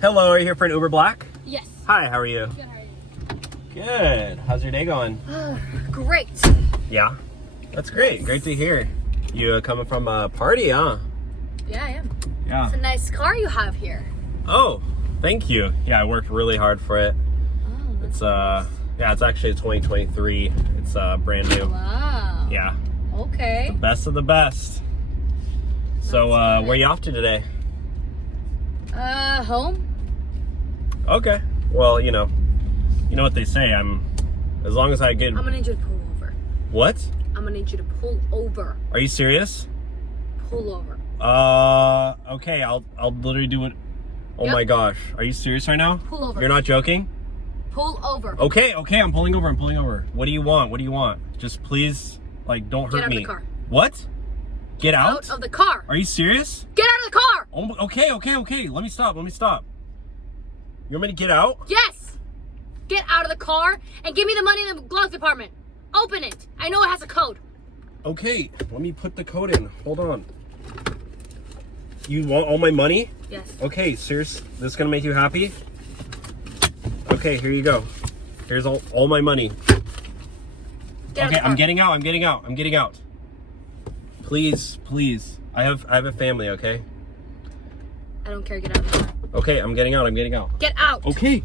Hello, are you here for an Uber Black? Yes. Hi, how are you? Good, how are you? Good. How's your day going? Great. Yeah? That's great. Great to hear. You coming from a party, huh? Yeah, I am. Yeah. It's a nice car you have here. Oh, thank you. Yeah, I worked really hard for it. Oh, that's Yeah, it's actually a 2023. It's brand new. Wow. Yeah. Okay. Best of the best. So, That's good. where you off to today? Home? Okay. Well, you know what they say. As long as I get. I'm gonna need you to pull over. What? I'm gonna need you to pull over. Are you serious? Pull over. Okay. I'll literally do it. Oh Yep. my gosh. Are you serious right now? Pull over. You're not joking? Pull over. Okay. I'm pulling over. What do you want? Just please, don't hurt me. Get out of the car. What? Get out? Out of the car. Are you serious? Get out of the car. Oh, okay. Let me stop. You want me to get out? Yes. Get out of the car and give me the money in the glove department. Open it. I know it has a code. Okay, let me put the code in. Hold on. You want all my money? Yes. Okay, serious. This is gonna make you happy? Okay, here you go. Here's all my money. Get out of the Okay, car. I'm getting out. Please. I have a family, okay? I don't care. Get out of the car. Okay, I'm getting out. Get out. Okay.